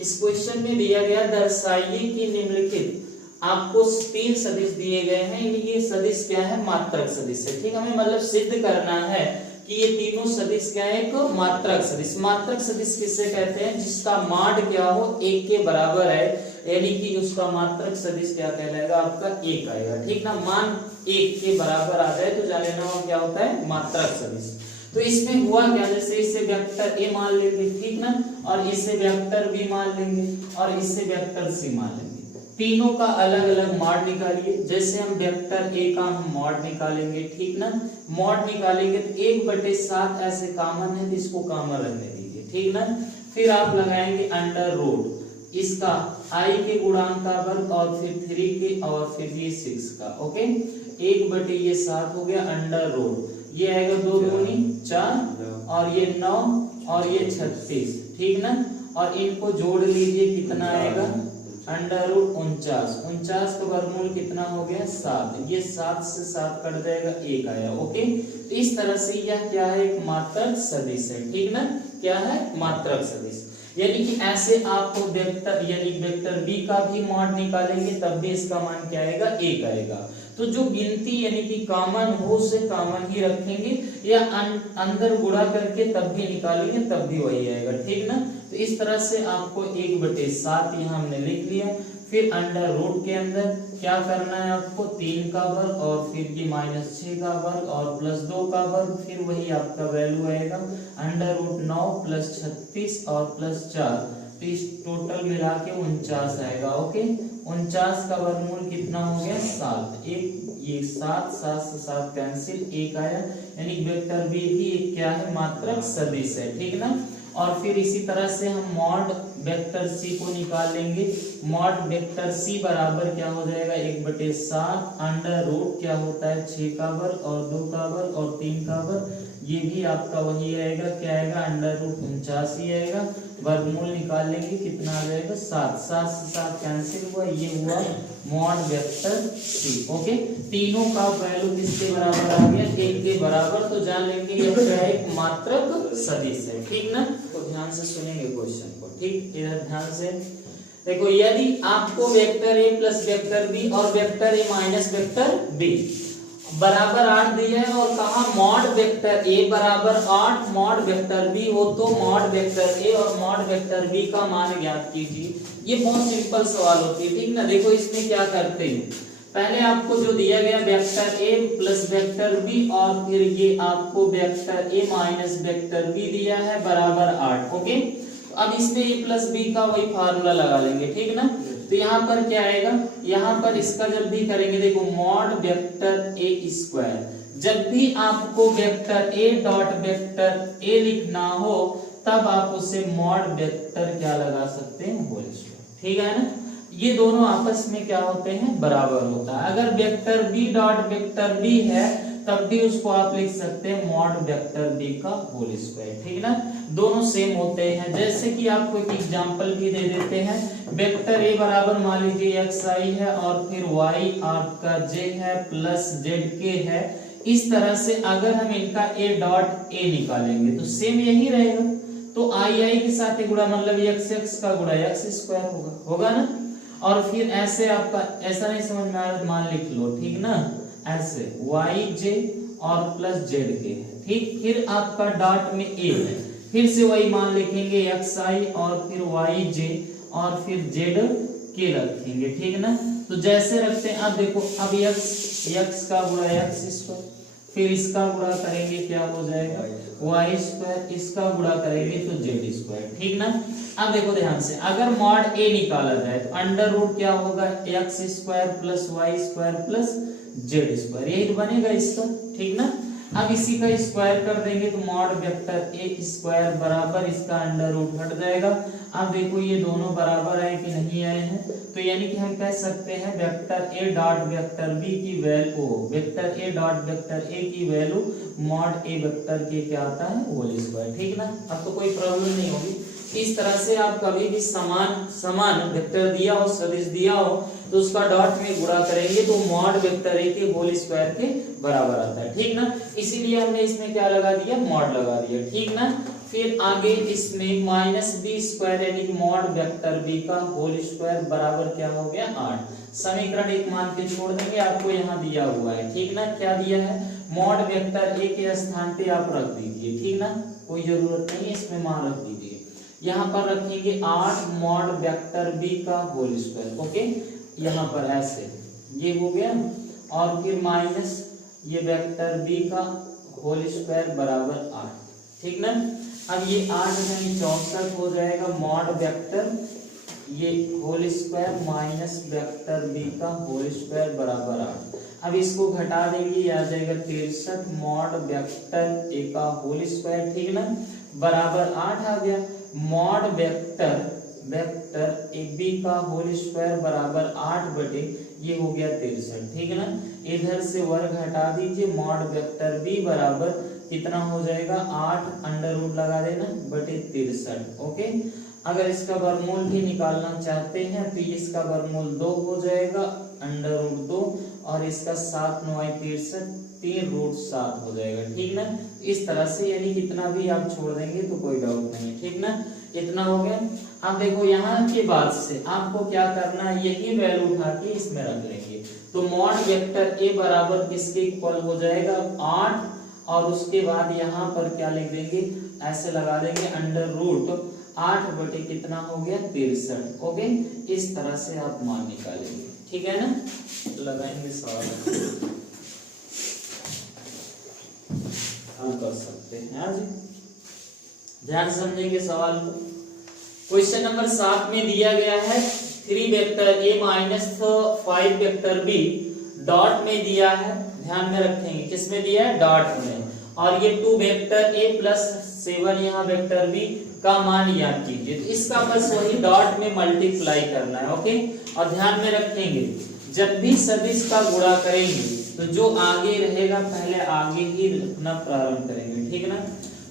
इस क्वेश्चन में दिया गया दर्शाइए कि निम्नलिखित, आपको 3 सदिश दिए गए हैं, ये सदिश क्या है, मात्रक सदिश है। ठीक, हमें मतलब सिद्ध करना है कि ये तीनों सदिश क्या है, एक मात्रक सदिश। मात्रक सदिश किससे कहते हैं, जिसका माड क्या हो 1 के बराबर है, यानी कि उसका मात्रक सदिश क्या कहलाएगा, आपका 1 आएगा। ठीक ना, मान 1 के बराबर आ जाए तो जान लेना वो क्या होता है, मात्रक सदिश। तो इसमें हुआ क्या, जैसे इसे वेक्टर ए मान लेंगे, ठीक ना, और इसे वेक्टर बी मान लेंगे और इसे वेक्टर सी मान लेंगे। तीनों का अलग अलग मॉड निकालिए। जैसे हम वेक्टर ए का हम मॉड निकालेंगे, ठीक ना, मॉड निकालेंगे तो 1/7 ऐसे कॉमन है तो इसको कॉमन रहने दीजिए, ठीक ना। फिर आप लगाएंगे अंडर रूट इसका i के गुणांक का वर्ग और फिर 3 के और फिर ये 6 का, ओके। 1/7 हो गया अंडर रूट, ये आएगा 2 दूनी 4 और ये 9 और ये 36, ठीक ना। और इनको जोड़ लीजिए, कितना आएगा, अंडर रूट 49 का वर्गमूल कितना हो गया 7, ये 7 से 7 कट जाएगा 1 आया, ओके। तो इस तरह से यह क्या है, एक मात्रक सदिश है, ठीक ना, क्या है, मात्रक सदिश। यानी कि ऐसे आपको वेक्टर यानी वेक्टर बी का भी मॉड निकालेंगे तब भी इसका मान क्या आएगा, 1 आएगा। तो जो गिनती यानी कि कॉमन हो उसे कॉमन ही रखेंगे, या अंदर गुणा करके तब भी निकालेंगे तब भी वही आएगा, ठीक ना। तो इस तरह से आपको 1/7 यहाँ हमने लिख लिया। फिर अंडर रूट के अंदर क्या करना है आपको, 3 का वर्ग और फिर ये -6 का वर्ग और +2 का वर्ग, फिर वही आपका वैल्यू आएगा अंडर रूट 9 + 36 और +4, तो इस टोटल मिला के 49 आएगा, ओके। 49 का वर्गमूल कितना हो गया 7, ये 7 से 7 कैंसिल, 1 आया, यानी वेक्टर बी भी एक क्या है, मात्रक सदिश है, ठीक ना। और फिर इसी तरह से हम मॉड वेक्टर सी को निकाल लेंगे। मॉड वेक्टर सी बराबर क्या हो जाएगा, 1/7 अंडर रूट क्या होता है 6 का वर्ग और 2 का वर्ग और 3 का वर्ग, ये भी आपका वही आएगा, क्या आएगा, अंडर रूट 49 ही आएगा। वर्गमूल निकाल लेंगे, कितना आ जाएगा 7 से 7 कैंसिल हुआ, ये हुआ मॉड वेक्टर सी, ओके। तीनों का वैल्यू किसके बराबर आ गया, 1 के बराबर, तो जान लेंगे यह क्या है, एक मात्रक सदिश है, ठीक ना। तो ध्यान से सुनेंगे क्वेश्चन को, ठीक, इधर ध्यान से देखो। यदि आपको vector A plus vector B और vector A minus vector B बराबर 8 दिया है और कहा मॉड वेक्टर ए बराबर 8 मॉड वेक्टर बी हो, तो मॉड वेक्टर ए और मॉड वेक्टर बी का मान ज्ञात कीजिए। ये बहुत सिंपल सवाल होती है, ठीक ना। देखो इसमें क्या करते हैं, पहले आपको जो दिया गया vector A plus vector B और फिर ये आपको vector A minus vector B दिया है बराबर 8, ओके। तो अब इसमें ए प्लस बी का वही फार्मूला लगा लेंगे, ठीक ना। तो यहाँ पर क्या आएगा, यहाँ पर इसका जब भी करेंगे, देखो मॉड वेक्टर ए स्क्वायर, जब भी आपको वेक्टर ए डॉट वेक्टर ए लिखना हो तब आप उसे मॉड वेक्टर क्या लगा सकते हैं, होल स्क्वायर, ठीक है ना। ये दोनों आपस में क्या होते हैं, बराबर होता है। अगर vector B dot vector B है तब भी उसको आप लिख सकते हैं मॉड वेक्टर बी का होल स्क्वायर, ठीक ना। दोनों सेम होते हैं। जैसे कि आपको एक एग्जांपल भी दे देते हैं, वेक्टर ए बराबर मान लीजिए xi है और फिर y आपका j है प्लस zk है। इस तरह से अगर हम इनका a डॉट a निकालेंगे तो सेम यही रहेगा, तो i के साथ गुणा मतलब x का गुणा x स्क्वायर होगा ना। और फिर ऐसे आपका ऐसा नहीं समझ में आ रहा, मान लिख लो, ठीक ना, ऐसे yj और प्लस zk है, ठीक। फिर आपका डॉट में a है, फिर से वही मान लिखेंगे xi और फिर yj और फिर zk रखेंगे, ठीक ना। तो जैसे रखते हैं, अब देखो, अब x का गुणा x स्क्वायर, फिर इसका गुणा करेंगे क्या हो जाएगा y स्क्वायर, इसका गुणा करेंगे तो z स्क्वायर, ठीक ना। अब देखो ध्यान से, अगर मॉड a निकाला जाए तो अंडर रूट क्या होगा, x square plus y square plus z square, यही तो बनेगा इसका, ठीक ना। अब इसी का स्क्वायर कर देंगे तो मॉड वेक्टर a स्क्वायर बराबर इसका अंडर रूट हट जाएगा। अब देखो ये दोनों बराबर आए कि नहीं आए हैं, तो यानी कि हम कह सकते हैं vector a dot vector b की value, vector a dot vector a की वैल्यू मॉड a वेक्टर के क्या आता है, होल स्क्वायर, ठीक ना। अब तो कोई प्रॉब्लम नहीं होगी। इस तरह से आप कभी भी समान वेक्टर दिया हो, सदिश दिया हो, तो उसका डॉट में गुणा करेंगे तो मॉड वेक्टर ए के होल स्क्वायर के बराबर आता है, ठीक ना। इसीलिए हमने इसमें क्या लगा दिया, मॉड लगा दिया, ठीक ना। फिर आगे इसमें माइनस बी स्क्वायर यानी कि मॉड वेक्टर बी का होल स्क्वायर बराबर क्या हो गया 8। समीकरण 1 मान के छोड़ देंगे, आपको यहाँ दिया हुआ है, ठीक ना। क्या दिया है, मॉड वेक्टर ए के स्थान पे आप रख दीजिए, ठीक ना, कोई जरूरत नहीं है इसमें मान रख दीजिए। यहाँ पर रखेंगे 8 मॉड वेक्टर बी का होल स्क्वायर, ओके, यहाँ पर ऐसे ये हो गया, और फिर माइनस ये वेक्टर बी का होल स्क्वायर बराबर 8, ठीक ना। अब ये 8 यानी 64 हो जाएगा मॉड वेक्टर ये whole square minus vector B का होल स्क्वायर बराबर 8। अब इसको घटा देंगे, ये आ जाएगा 63 मॉड वेक्टर ए का होल स्क्वायर, ठीक ना, बराबर 8 आ गया। मॉड वेक्टर ए बी का होल स्क्वायर बराबर 8 बटे ये हो गया 63, ठीक है ना। इधर से वर्ग हटा दीजिए, मॉड वेक्टर बी बराबर कितना हो जाएगा 8 अंडर रूट लगा देना बटे 63, ओके। अगर इसका वर्गमूल भी निकालना चाहते हैं तो इसका वर्गमूल 2 हो जाएगा अंडर रूट 2, और इसका 7 9 63 3 रूट 7 हो जाएगा, ठीक ना। इस तरह से यानी कितना भी आप छोड़ देंगे तो कोई डाउट नहीं है, ठीक ना। इतना हो गया। अब देखो यहाँ के बाद से आपको क्या करना है, यही वैल्यू उठा के इसमें रख लेंगे। तो मॉड वेक्टर ए बराबर किसके इक्वल हो जाएगा 8, और उसके बाद यहाँ पर क्या लिख देंगे, ऐसे लगा देंगे अंडर रूट 8 बटे कितना हो गया 63, ओके। इस तरह से आप मान निकालेंगे, ठीक है ना। लगाएंगे सवाल हम कर सकते हैं आज, ध्यान समझेंगे सवाल को। क्वेश्चन नंबर 7 में दिया गया है 3 vector A minus 5 vector B dot में दिया है, ध्यान में रखेंगे किसमें दिया है डॉट में, और ये 2 वेक्टर ए प्लस 7 यहाँ वेक्टर बी का मान याद कीजिए। तो इसका बस वही डॉट में मल्टीप्लाई करना है, ओके। और ध्यान में रखेंगे जब भी सदिश का गुणा करेंगे तो जो आगे रहेगा पहले आगे ही रखना प्रारंभ करेंगे, ठीक ना।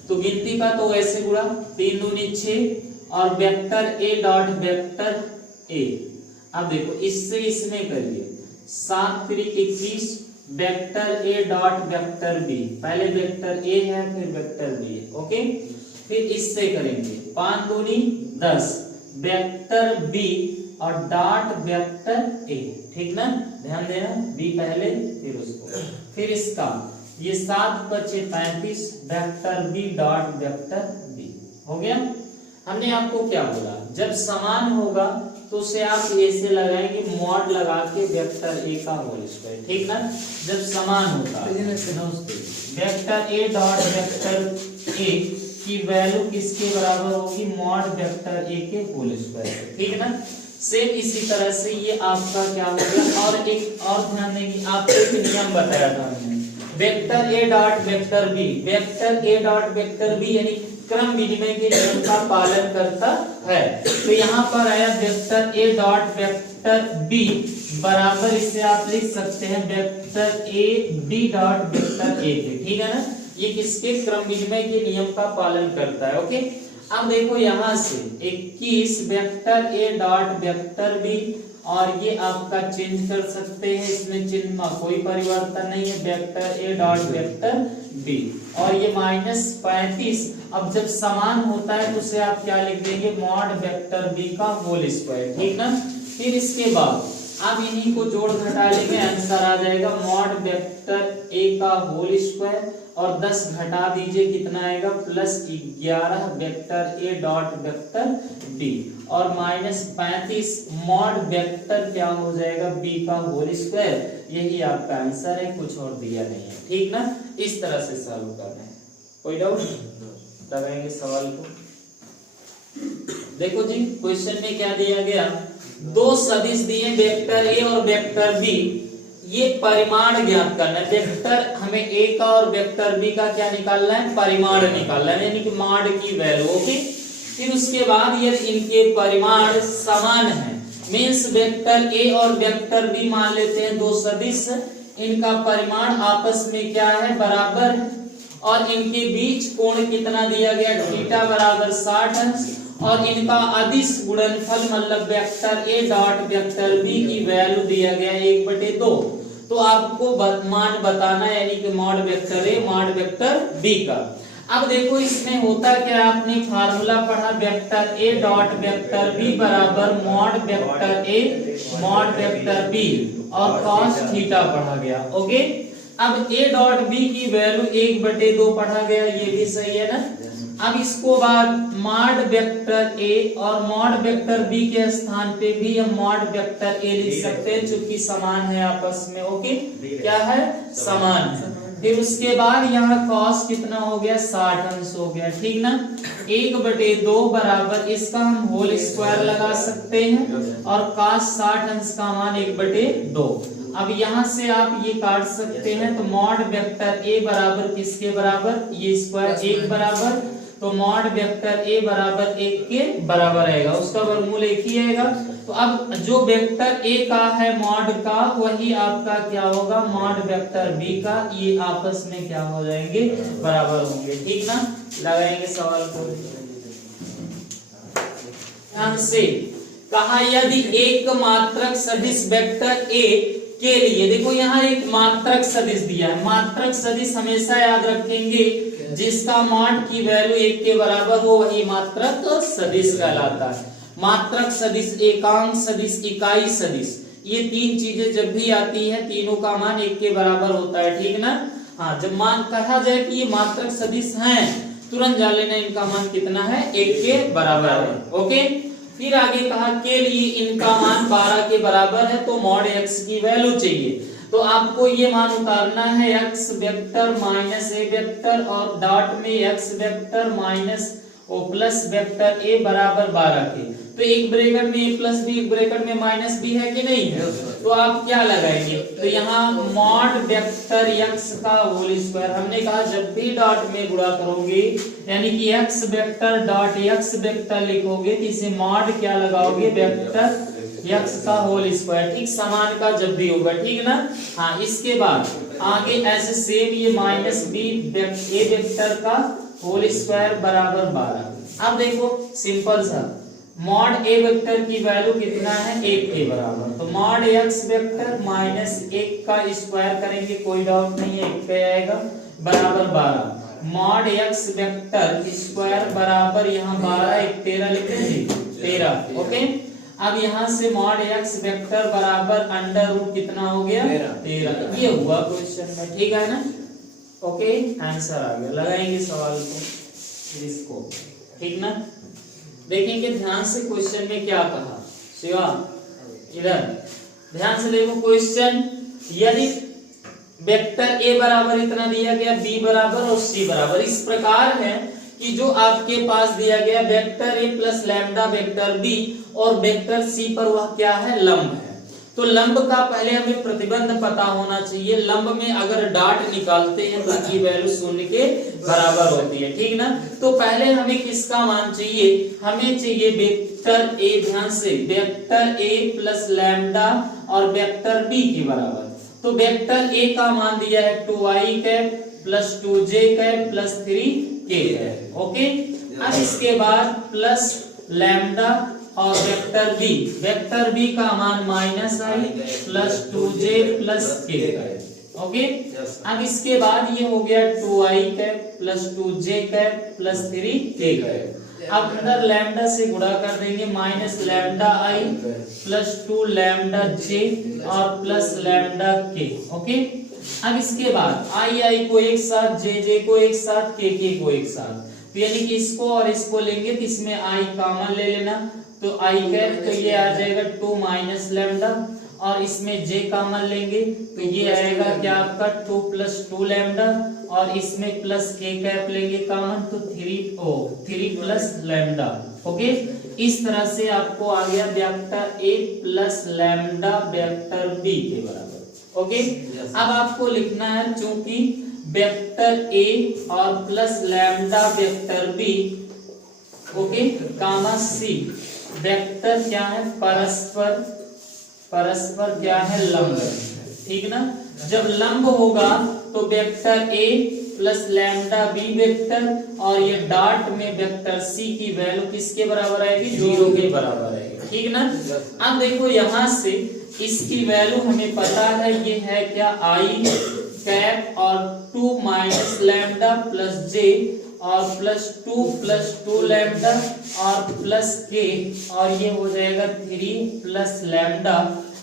तो गिनती का तो ऐसे गुणा 3 दूनी 6 और vector A dot vector A. अब देखो इससे इसमें करिए 7 3 21 vector A dot vector B, पहले वेक्टर ए है फिर वेक्टर बी है, ओके। फिर इससे करेंगे 5 दूनी 10 वेक्टर बी और डॉट वेक्टर ए, ठीक ना, ध्यान देना, बी पहले फिर उसको, फिर इसका ये 7 बचे 35 vector B dot vector B हो गया। हमने आपको क्या बोला, जब समान होगा तो उसे आप ए से लगाएंगे, मॉड लगा के वेक्टर ए का होल स्क्वायर, ठीक ना। जब समान होगा वेक्टर ए डॉट वेक्टर ए की वैल्यू किसके बराबर होगी, मॉड वेक्टर ए के होल स्क्वायर, ठीक है ना। सेम इसी तरह से ये आपका क्या हो गया। और एक और ध्यान देंगे, आपको एक नियम बताया था हमने, vector A dot vector B, vector A dot vector B यानी क्रम विनिमय के नियम का पालन करता है। तो यहाँ पर आया vector A dot vector B बराबर, इसे आप लिख सकते हैं vector A B dot vector A के, ठीक है ना। ये किसके क्रम विनिमय के नियम का पालन करता है, ओके। अब देखो यहाँ से 21 vector A dot vector B, और ये आपका चेंज कर सकते हैं, इसमें चिन्ह में कोई परिवर्तन नहीं है, vector A dot vector B, और ये माइनस 35। अब जब समान होता है तो उसे आप क्या लिख देंगे, मॉड वेक्टर बी का होल स्क्वायर, ठीक ना। फिर इसके बाद आप इन्हीं को जोड़ घटा लेंगे, आंसर आ जाएगा मॉड वेक्टर ए का होल स्क्वायर, और 10 घटा दीजिए कितना आएगा plus 11 vector A dot vector B, और माइनस 35 मॉड वेक्टर क्या हो जाएगा बी का होल स्क्वायर। यही आपका आंसर है, कुछ और दिया नहीं है, ठीक ना। इस तरह से सॉल्व करना है, कोई डाउट लगाएंगे सवाल को। देखो जी क्वेश्चन में क्या दिया गया, 2 सदिश दिए वेक्टर ए और वेक्टर बी, ये परिमाण ज्ञात करना है। वेक्टर हमें ए का और वेक्टर बी का क्या निकालना है, परिमाण निकालना है, यानी कि माड की वैल्यू, ओके। फिर उसके बाद यदि इनके परिमाण समान है, मींस वेक्टर ए और वेक्टर बी मान लेते हैं 2 सदिश, इनका परिमाण आपस में क्या है बराबर है, और इनके बीच कोण कितना दिया गया थीटा बराबर 60, और इनका अदिश गुणनफल मतलब vector A dot vector B की वैल्यू दिया गया 1/2। तो आपको मान बताना है, यानी कि mod vector A mod vector B का। अब देखो इसमें होता क्या, आपने फार्मूला पढ़ा vector A dot vector B बराबर mod vector A mod vector B और cos थीटा पढ़ा गया। ओके, अब a डॉट बी की वैल्यू 1/2 पढ़ा गया, ये भी सही है ना। अब इसको बाद मॉड वेक्टर ए और मॉड वेक्टर बी के स्थान पे भी हम मॉड वेक्टर ए लिख सकते हैं, चूंकि समान है आपस में। ओके, क्या है, समान है। फिर उसके बाद यहाँ cos कितना हो गया, 60 अंश हो गया, ठीक ना। 1/2 बराबर इसका हम होल स्क्वायर लगा सकते हैं और cos 60 अंश का मान 1/2। अब यहाँ से आप ये काट सकते हैं, तो मॉड वेक्टर ए बराबर किसके बराबर, ये स्क्वायर 1 बराबर, तो मॉड वेक्टर ए बराबर 1 के बराबर आएगा, उसका वर्गमूल 1 ही आएगा। तो अब जो वेक्टर ए का है मॉड का, वही आपका क्या होगा, मॉड वेक्टर बी का, ये आपस में क्या हो जाएंगे, बराबर होंगे, ठीक ना। लगाएंगे सवाल को ध्यान से। कहा यदि एक मात्रक सदिश वेक्टर ए के लिए, देखो यहाँ एक मात्रक सदिश दिया है, मात्रक सदिश हमेशा याद रखेंगे जिसका मॉड की वैल्यू 1 के बराबर हो वही मात्रक सदिश कहलाता है। मात्रक सदिश, एकांक सदिश, इकाई सदिश, ये तीन चीजें जब भी आती है तीनों का मान 1 के बराबर होता है, ठीक ना। हाँ, जब मान कहा जाए कि ये मात्रक सदिश हैं, तुरंत जान लेना इनका मान कितना है, 1 के बराबर है। ओके, फिर आगे कहा के लिए इनका मान 12 के बराबर है, तो मॉड x की वैल्यू चाहिए। तो आपको ये मान उतारना है x vector minus a vector और डॉट में x vector minus O plus vector a बराबर 12 के। तो एक ब्रैकेट में a प्लस b, एक ब्रैकेट में माइनस b है कि नहीं है, तो आप क्या लगाएंगे, तो यहाँ मॉड वेक्टर x का होल स्क्वायर। हमने कहा जब भी डॉट में गुणा करोगे, यानी कि x vector dot x vector लिखोगे, तो इसे मॉड क्या लगाओगे, वेक्टर x का होल स्क्वायर, ठीक, समान का जब भी होगा, ठीक ना। हाँ, इसके बाद आगे ऐसे सेम ये माइनस b a वेक्टर का होल स्क्वायर बराबर 12। अब देखो सिंपल सा, मॉड a वेक्टर की वैल्यू कितना है, 1 के बराबर, तो मॉड x वेक्टर माइनस 1 का स्क्वायर करेंगे, कोई डाउट नहीं है, 1 पे आएगा, बराबर 12। मॉड x वेक्टर स्क्वायर बराबर यहाँ 12 1 13 लिखेंगे, 13। ओके, अब यहाँ से मॉड x वेक्टर बराबर अंडर रूट कितना हो गया, 13। ये हुआ क्वेश्चन में, ठीक है ना। ओके, आंसर आ गया। लगाएंगे सवाल को इसको, ठीक ना। देखेंगे ध्यान से क्वेश्चन में क्या कहा, शिवा इधर ध्यान से देखो क्वेश्चन। यदि वेक्टर a बराबर इतना दिया गया, b बराबर और c बराबर इस प्रकार है कि जो आपके पास दिया गया वेक्टर a प्लस लैम्डा वेक्टर b और वेक्टर c पर वह क्या है, लंब है। तो लंब का पहले हमें प्रतिबंध पता होना चाहिए। लंब में अगर डॉट निकालते हैं तो इसकी वैल्यू 0 के बराबर होती है, ठीक ना। तो पहले हमें किसका मान चाहिए, हमें चाहिए वेक्टर a, ध्यान से, वेक्टर a प्लस लैम्डा और वेक्टर b के बराबर। तो वेक्टर a का मान दिया है 2i cap plus 2j cap plus 3k cap. Okay, अब इसके बाद प्लस लैम्डा और वेक्टर बी का मान minus i plus 2j plus k। Okay, अब इसके बाद ये हो गया 2i cap plus 2j cap plus 3k cap. अब अंदर लैम्डा से गुणा कर देंगे, minus lambda i plus 2 lambda j और प्लस लैम्डा k। ओके, अब इसके बाद i को एक साथ, j को एक साथ, k को एक साथ, तो यानी कि इसको और इसको लेंगे तो इसमें i कॉमन ले लेना, तो i कैप, तो ये आ जाएगा 2 माइनस लैम्डा और इसमें j कॉमन लेंगे तो ये आएगा क्या आपका 2 प्लस 2 लैम्डा और इसमें प्लस k कैप लेंगे कॉमन, तो 3 प्लस लैम्डा। ओके, इस तरह से आपको आ गया वेक्टर a प्लस लैम्डा वेक्टर b के बराबर। ओके, अब आपको लिखना है चूंकि वेक्टर a और plus lambda vector b, okay, comma c vector क्या है, परस्पर क्या है, लंब, ठीक ना। जब लंब होगा तो वेक्टर a प्लस लैम्डा b वेक्टर और ये डॉट में वेक्टर c की वैल्यू किसके बराबर आएगी, 0 के बराबर आएगी, ठीक ना। अब देखो यहाँ से इसकी वैल्यू हमें पता है, ये है क्या, i कैप और 2 माइनस लैम्डा प्लस j और +2 लैम्डा और प्लस के, और ये हो जाएगा 3 प्लस लैम्डा,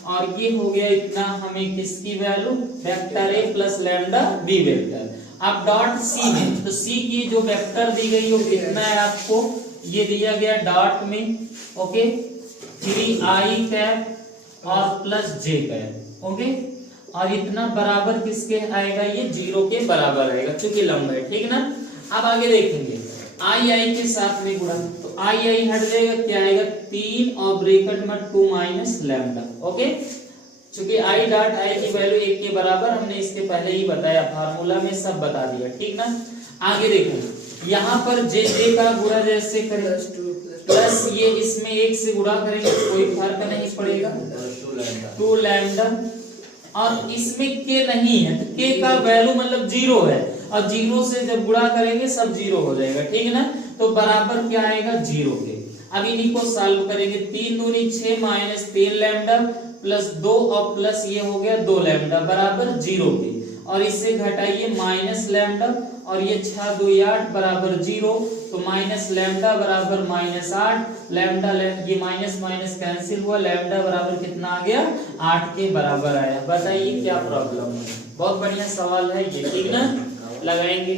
और ये हो गया इतना हमें किसकी value, vector A plus lambda B vector. अब डॉट सी में, तो सी की जो वेक्टर दी गई वो कितना है आपको, ये दिया गया डॉट में, ओके, 3i कैप और प्लस j कैप, ओके, और इतना बराबर किसके आएगा, ये 0 के बराबर आएगा क्योंकि लंब है, ठीक ना। अब आगे देखेंगे आई के साथ में गुणा, तो आई हट जाएगा, क्या आएगा 3 और ब्रैकेट में 2 माइनस लैम्डा, ओके, क्योंकि आई डॉट आई की वैल्यू 1 के बराबर, हमने इसके पहले ही बताया, फार्मूला में सब बता दिया, ठीक ना। आगे देखो यहाँ पर जे का गुणा जैसे करें प्लस ये इसमें 1 से गुणा करेंगे कोई फर्क नहीं पड़ेगा, 2 लैम्डा, और इसमें के नहीं है तो के का वैल्यू मतलब 0 है, और 0 से जब गुणा करेंगे सब 0 हो जाएगा, ठीक है ना। तो बराबर क्या आएगा 0 के। अब इन्हीं को सॉल्व करेंगे, 3 दूनी 6 माइनस 3 लैम्डा प्लस 2 और प्लस ये हो गया 2 लैम्डा बराबर 0 के, और इससे घटाइए माइनस लैम्डा, और ये 6 2 8 बराबर 0, तो माइनस लैम्डा बराबर -8 लैम्डा, ये माइनस माइनस कैंसिल हुआ, लैम्डा बराबर कितना आ गया 8 के बराबर आया। बताइए क्या प्रॉब्लम है, बहुत बढ़िया सवाल है ये, ठीक ना, लगाएंगे।